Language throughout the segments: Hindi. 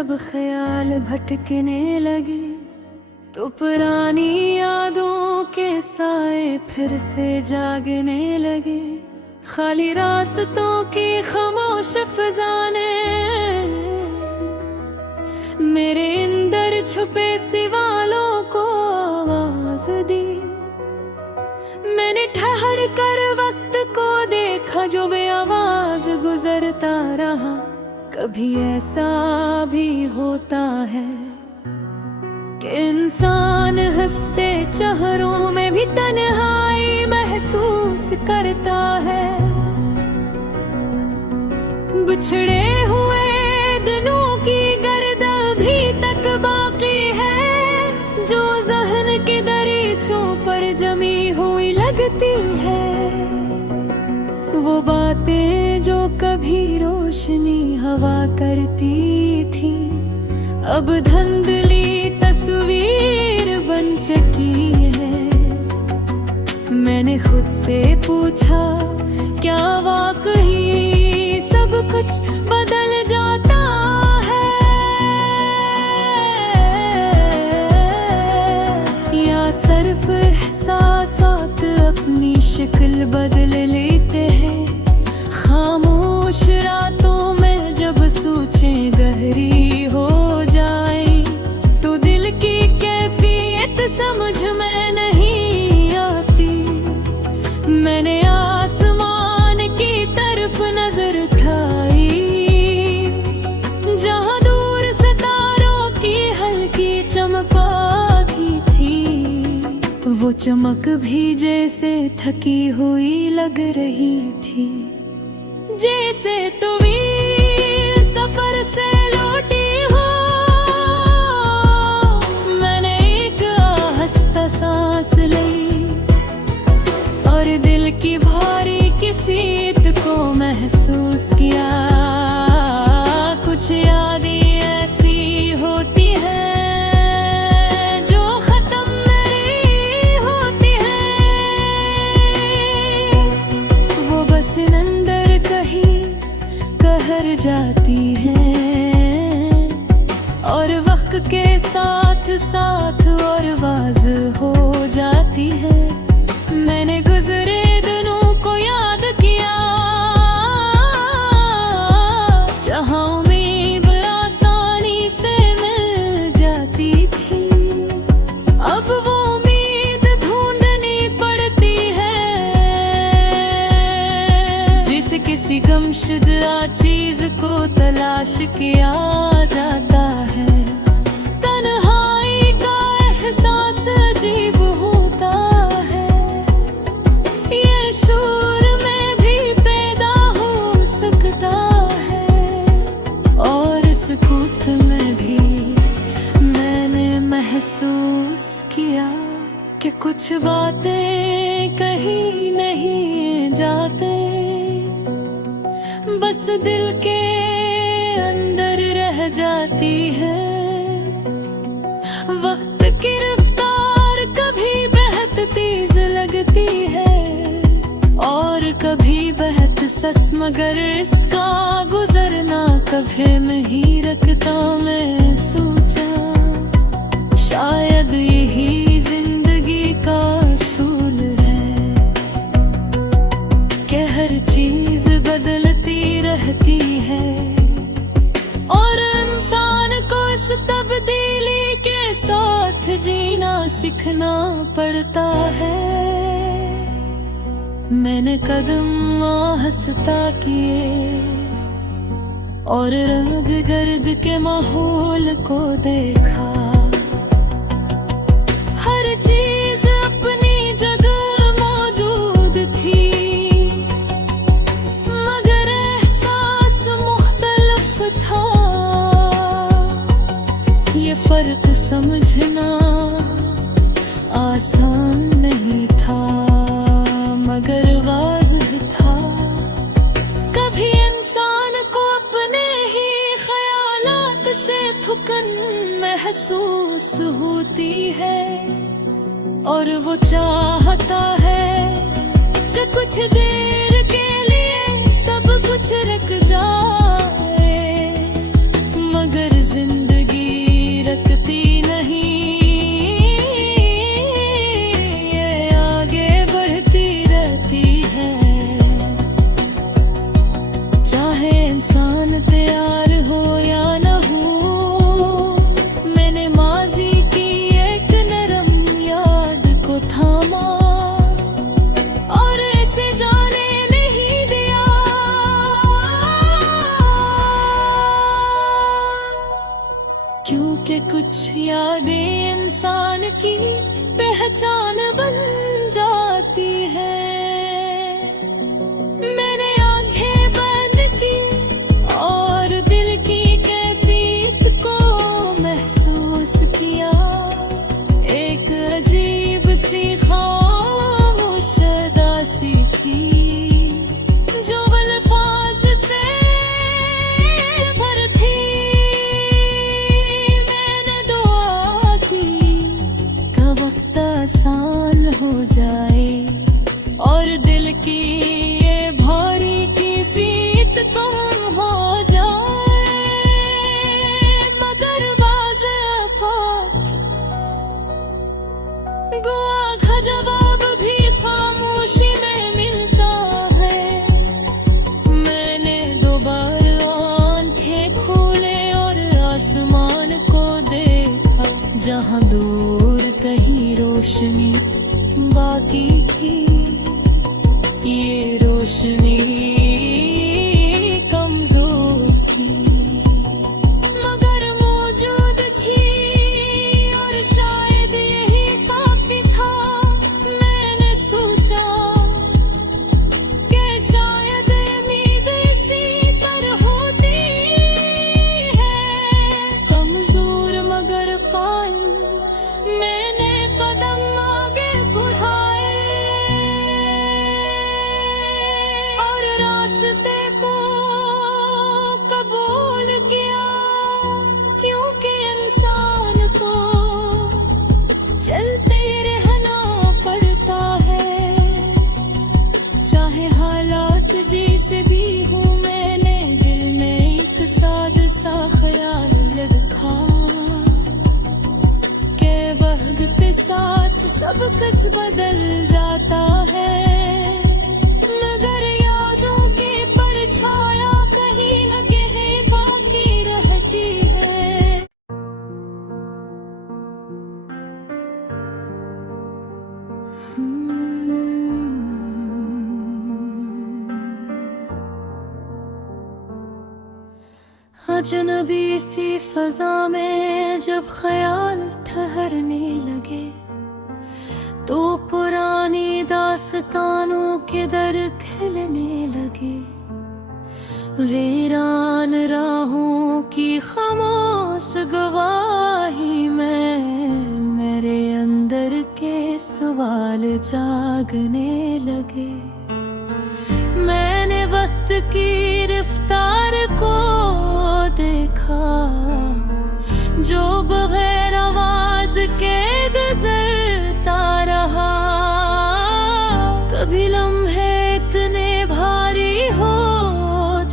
जब ख्याल भटकने लगे तो पुरानी यादों के साए फिर से जागने लगे। खाली रास्तों की खामोश फिजाने मेरे अंदर छुपे सवालों को आवाज दी। मैंने ठहर कर वक्त को देखा जो बेआवाज गुजरता रहा। कभी ऐसा भी होता है कि इंसान हंसते चेहरों में भी तन्हाई महसूस करता है। बिछड़े हुए दिनों की गर्द अभी तक बाकी है, जो ज़हन के दरीचों पर जमी हुई लगती है। वो बातें जो कभी रोशनी हवा करती थी, अब धुंधली तस्वीर बन चुकी है। मैंने खुद से पूछा, क्या वाकई सब कुछ बदल जाता है, या सिर्फ एहसासात अपनी शक्ल बदल लेते हैं। खामोश रातों में जब सोचें गहरी हो जाए तो दिल की कैफियत समझ में नहीं आती। मैंने आसमान की तरफ नजर उठाई, जहां दूर सितारों की हल्की चमक भी थी। वो चमक भी जैसे थकी हुई लग रही थी, जैसे तवील सफर से लौटी हो। मैंने एक आहिस्ता सांस ली और दिल की भारी कैफियत को महसूस किया। कुछ यादें ऐसी होती हैं जो खत्म नहीं होती हैं, वो बस अंदर कहीं कहर जाती हैं और वक्त के साथ साथ और वाज हो जाती है। मैंने गुजरे दिनों को याद किया, जहां उम्मीद आसानी से मिल जाती थी। अब वो उम्मीद ढूंढनी पड़ती है, जिसे किसी गमशुदा चीज को तलाश किया जाता है। तन्हाई का एहसास अजीब होता है, ये शोर में भी पैदा हो सकता है। और सुकूत में भी मैंने महसूस किया कि कुछ बातें कहीं नहीं जाते, बस दिल के अंदर रह जाती है। वक्त की रफ्तार कभी बेहद तेज लगती है और कभी बेहद सस्त, मगर इसका गुजरना कभी नहीं रखता। मैं सोचा शायद यही जिंदगी का असूल है कि हर चीज बदलती रहती है और इंसान को इस तब्दीली के साथ जीना सीखना पड़ता है। मैंने कदम आहिस्ता किए और रंग गर्द के माहौल को देखा। हर चीज अपनी जगह मौजूद थी, मगर एहसास मुख्तलिफ था। ये फर्क समझना आसान नहीं था, मगर वाज़ेह था। कभी इंसान को अपने ही ख्यालात से थकन महसूस होती है और वो चाहता है कि कुछ देर के लिए सब कुछ रुक जाए, मगर जिंदगी क्योंकि कुछ यादें इंसान की पहचान बन जाती है। मैंने आंखें बंद की और दिल की कैफियत को महसूस किया। एक अजीब सी खामोश उदासी थी जो अल्फाज से भर थी। मैंने दुआ की का वक्त आसान हो जाए और दिल की ये भारी कैफियत कम हो जाए। मगर बाज़ दुआ का जवाब भी खामोशी में मिलता है। मैंने दोबारा आंखें खोले और आसमान को देखा, जहां दूर कहीं रोशनी बाकी थी। ये रोशनी कमजोर थी मगर मौजूद थी और शायद यही काफी था। मैंने सोचा कि शायद उम्मीद इसी तरह होती है, कमजोर मगर कायम। मैंने कदम आगे बढ़ाए और रास्ते को कबूल किया, क्योंकि इंसान को चलते रहना पड़ता है, चाहे हालात जैसे भी हो। मैंने दिल में एक सादा सा ख्याल रखा कि वक्त के साथ सब कुछ बदल जाता है, मगर यादों की परछाया कहीं न कहीं बाकी रहती है। अजनबी सी फजा में जब ख्याल ठहरने लगे तो पुरानी दास्तानों के दर खिलने लगे। वीरान राहों की खामोश गवाही में मेरे अंदर के सवाल जागने लगे। मैंने वक्त की रफ्तार को देखा जो बगैर आवाज के गुजरता रहा। कभी लम्हे इतने भारी हो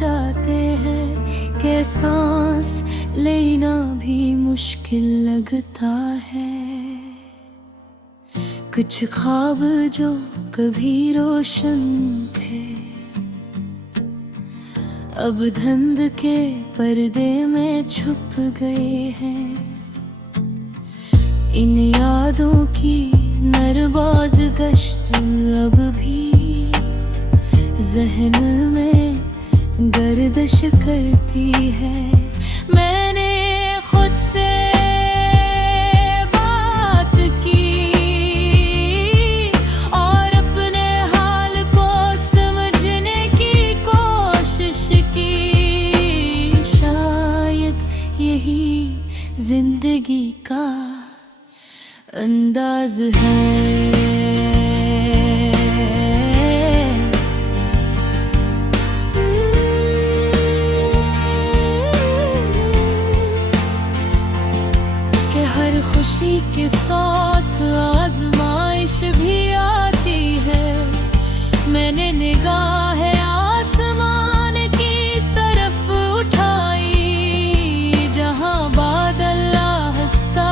जाते हैं कि सांस लेना भी मुश्किल लगता है। कुछ ख्वाब जो कभी रोशन थे अब धुंध के पर्दे में छुप गए हैं। इन यादों की नरबाज गश्त अब भी जहन में गर्दिश करती है। मैंने खुद से बात की और अपने हाल को समझने की कोशिश की। शायद यही जिंदगी का अंदाज है। खुशी के साथ आजमाइश भी आती है। मैंने निगाह आसमान की तरफ उठाई जहां बादल हंसता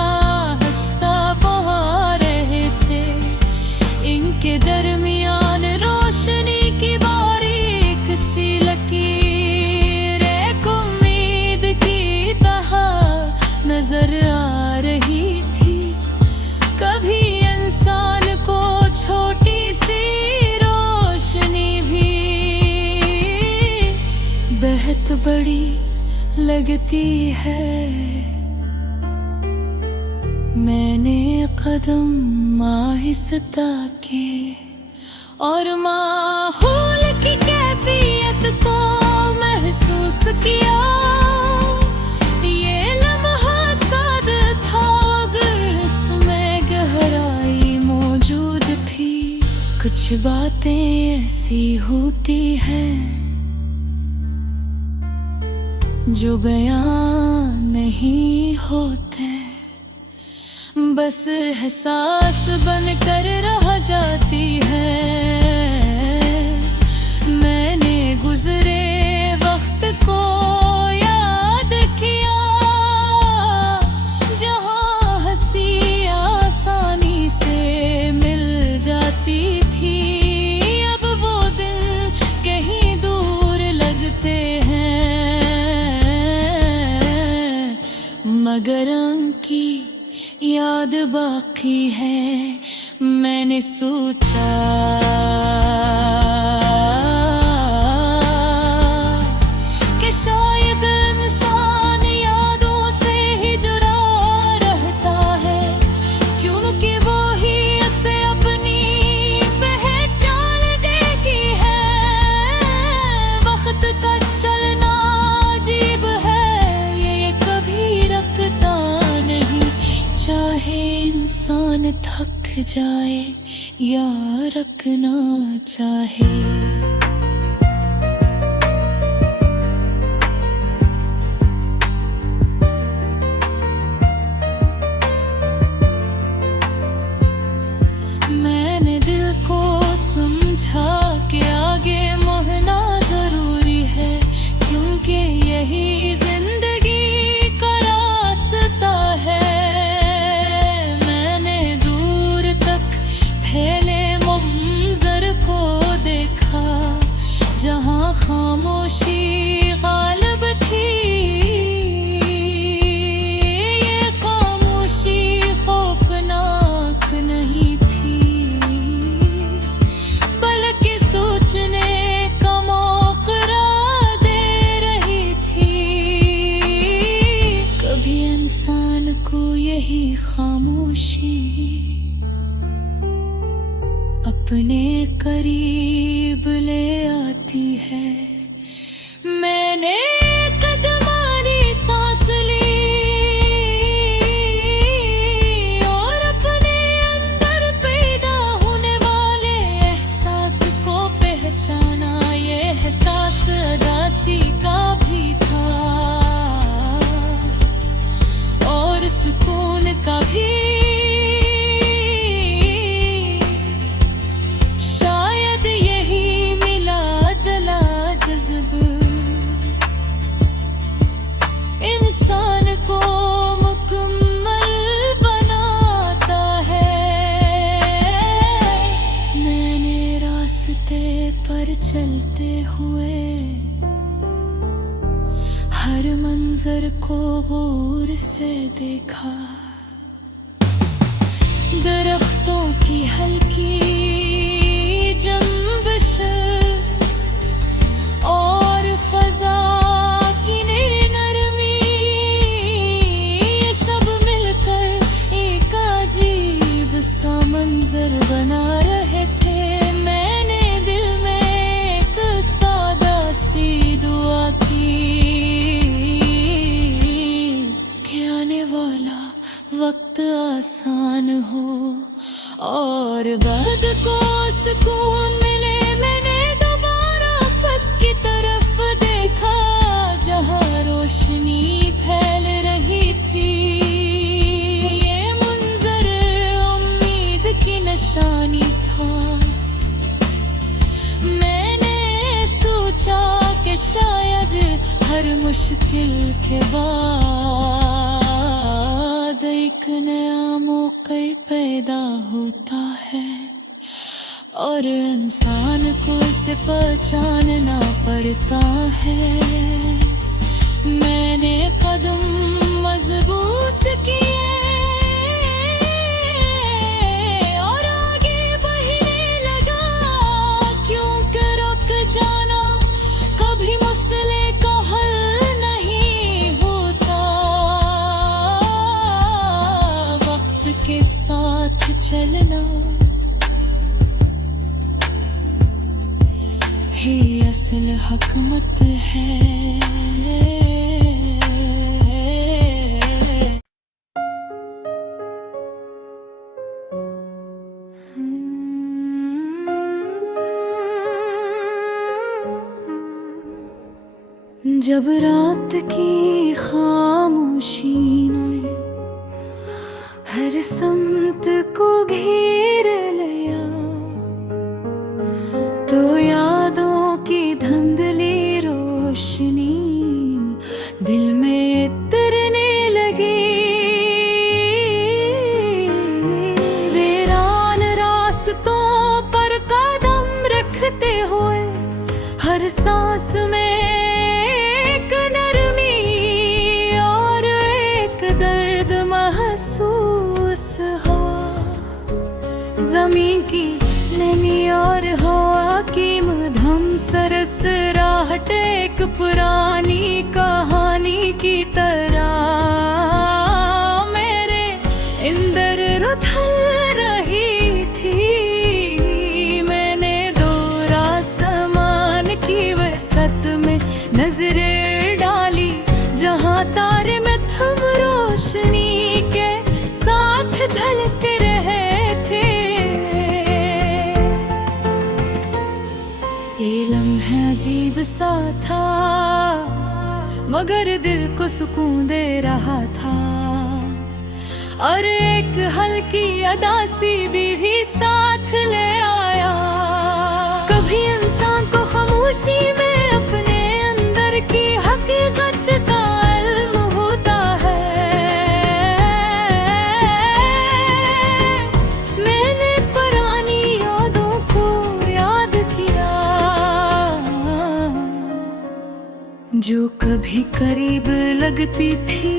हंसता बहा रहे थे। इनके दरमियान रोशनी की बारीक सी लकीर एक उम्मीद की तरह नजर आ रही थी। कभी इंसान को छोटी सी रोशनी भी बेहद बड़ी लगती है। कदम आहिस्ता के और माहौल की कैफियत को महसूस किया। ये लम्हा साद था अगर इसमें गहराई मौजूद थी। कुछ बातें ऐसी होती हैं जो बयां नहीं होते, बस एहसास बनकर रह जाती है। मैंने गुजरे वक्त को याद किया, जहां हंसी आसानी से मिल जाती थी। अब वो दिन कहीं दूर लगते हैं, मगर उनकी याद बाकी है। मैंने सोचा कि शायद इंसान यादों से ही जुड़ा रहता है, क्योंकि वो ही उसे अपनी पहचान देती है। वक्त का चलना अजीब है, ये कभी रखता नहीं, चाहे इंसान थक जाए या रखना चाहे। मैंने दिल को समझा कि आगे मुड़ना जरूरी है, क्योंकि यही जिंदगी का रास्ता है। फैले मंजर को देखा, जहां खामोशी गालिब थी। ये खामोशी खौफनाक नहीं थी, बल्कि सोचने का मौका दे रही थी। कभी इंसान को यही खामोशी अपने करीब ले आती है। मैंने कदमानी सांस ली और अपने अंदर पैदा होने वाले एहसास को पहचाना। ये एहसास उदासी का भी था और सुकून का भी। इंसान को मुकम्मल बनाता है। मैंने रास्ते पर चलते हुए हर मंजर को गौर से देखा। दरख्तों की हल्की जंबिश और फजा की नरमी, ये सब मिलकर एक अजीब सा मंजर बना रहे थे। मैंने दिल में एक सादा सी दुआ की कि आने वाला वक्त आसान हो और वक्त को सुकून मिले। मैंने दोबारा फत की तरफ देखा, जहां रोशनी फैल रही थी। ये मंजर उम्मीद की निशानी था। मैंने सोचा कि शायद हर मुश्किल के बाद एक नया मौका पैदा होता है और इंसान को इसे पहचानना पड़ता है। मैंने कदम मजबूत किए और आगे बढ़ने लगा, क्योंकि रुक जाना कभी मसले का हल नहीं होता। वक्त के साथ हकमत है। जब रात की खामोशी ने हर समत को घेर लिया, तो यादों की धुंधली रोशनी दिल में उतरने लगी। वीरान रास्तों पर कदम रखते हुए हर सांस में ज़मीन की नमी और हवा की मधुम सरसराहट एक पुरानी कहानी की तरह मेरे अंदर रुधल रही थी। मैंने दोरा समान की वसत में नजर डाली, जहाँ तारे में थम रोशनी के साथ झलक रहे थे। ये लम्हा अजीब सा था, मगर दिल को सुकून दे रहा था, और एक हल्की अदासी भी साथ ले आया। कभी इंसान को खामोशी में अपने अंदर की हकीकत का इल्म होता है। मैंने पुरानी यादों को याद किया, जो कभी करीब लगती थी,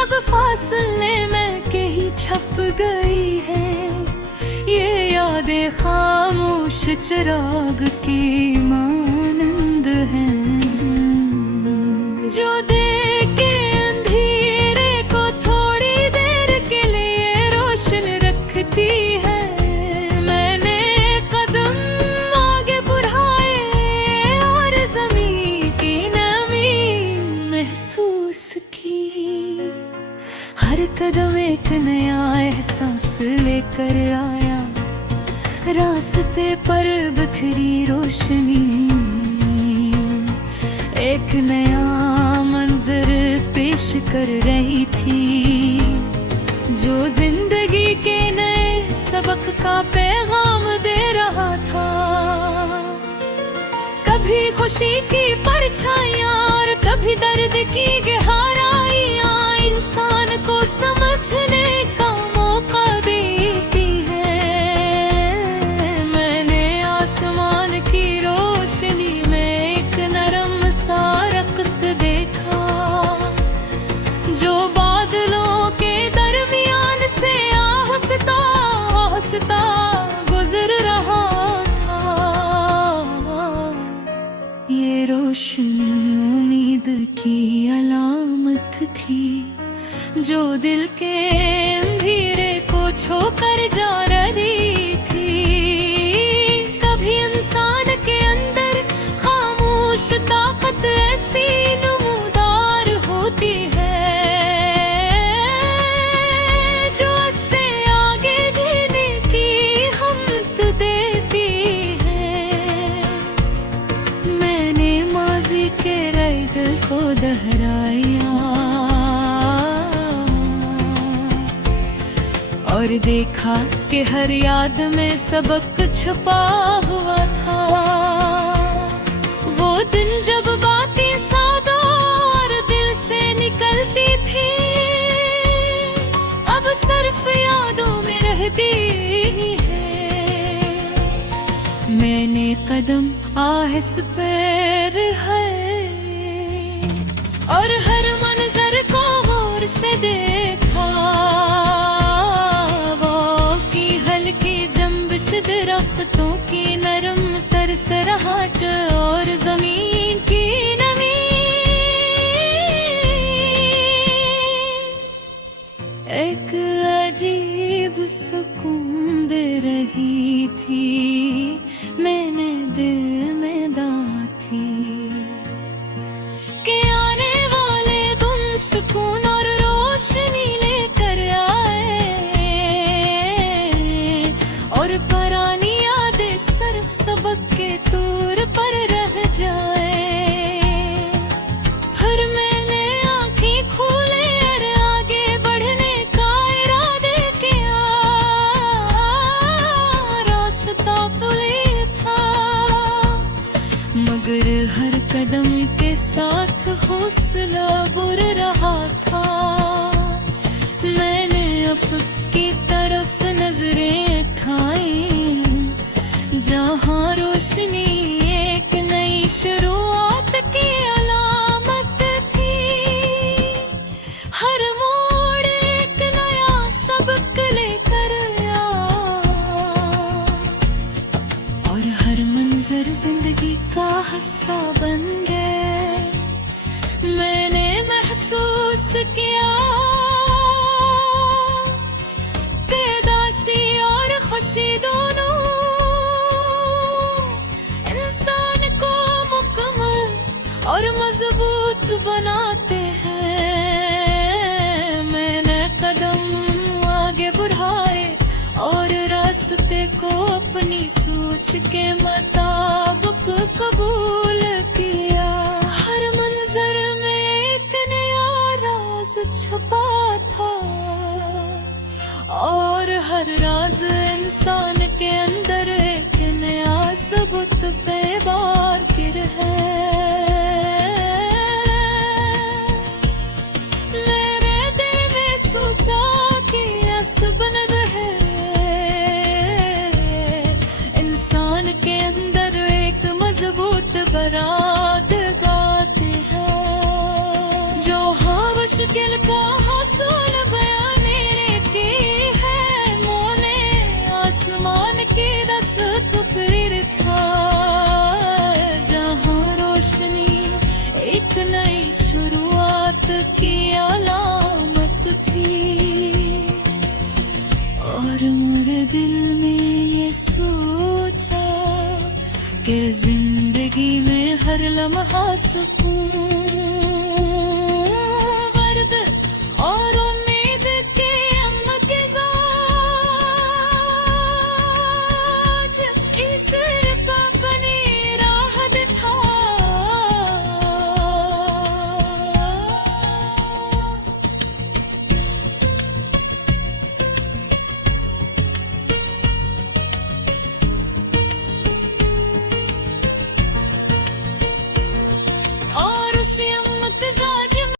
अब फासले में कहीं छप गई है। ये यादें खामोश चिराग की मानंद हैं, जो देख के अंधेरे को थोड़ी देर के लिए रोशन रखती है। हर कदम एक नया एहसास लेकर आया, रास्ते पर बिखरी रोशनी एक नया मंजर पेश कर रही थी, जो जिंदगी के नए सबक का पैगाम दे रहा था। कभी खुशी की परछाइयाँ और कभी दर्द की गहराइयाँ इंसान को समझने का मौका देती है। मैंने आसमान की रोशनी में एक नरम सा रक्स देखा, जो बादलों के दरमियान से आहिस्ता आहिस्ता गुजर रहा था। ये रोशनी उम्मीद की अलामत थी, जो दिल के अंधेरे को छोकर जा रही थी। कभी इंसान के अंदर खामोश ताकत ऐसी नमूदार होती है, जो उससे आगे देने की हिम्मत देती है। मैंने माजी के राइफल को दोहराया और देखा कि हर याद में सबक छुपा हुआ था। वो दिन जब बातें सादा और दिल से निकलती थी, अब सिर्फ यादों में रहती है। मैंने कदम आहिस पैर है और हर मंजर को गौर से देखा। दरख्तों की नरम सरसराहट और जमीन की नमी, एक अजीब सुकून दे रही थी। मैंने सुकून और रोशनी लेकर आए, और पुरानी यादें सिर्फ सबक के तौर पर रह जाए। फिर मैंने आंखें खोले और आगे बढ़ने का इरादे किया, रास्ता तय था मगर हर कदम के साथ हौसला बुर रहा था। मैंने अफक की तरफ नजरें उठाई, जहां रोशनी एक नई शुरुआत की अलामत थी। हर मोड़ एक नया सबक लेकर आया, और हर मंजर जिंदगी का हिस्सा बन गए। मैंने महसूस किया बेदासी और खुशी दोनों इंसान को मुकम्मल और मजबूत बनाते हैं। मैंने कदम आगे बढ़ाए और रास्ते को अपनी सोच के मुताबिक कबूल किया। हर मंजर में एक नया राज छुपा था, और हर राज इंसान के अंदर एक नया सबूत पे बार गिर है। मेरे दिल में सोचा कि असबन है इंसान के अंदर एक मजबूत बरात गाते हैं, जो हाँ मुश्किल का हासिल बयाने की है। मोने आसमान की दस्त पर था, जहां रोशनी एक नई शुरुआत की अलामत थी। और मेरे दिल में ये सोचा कि जिंदगी में हर लम्हा सुकून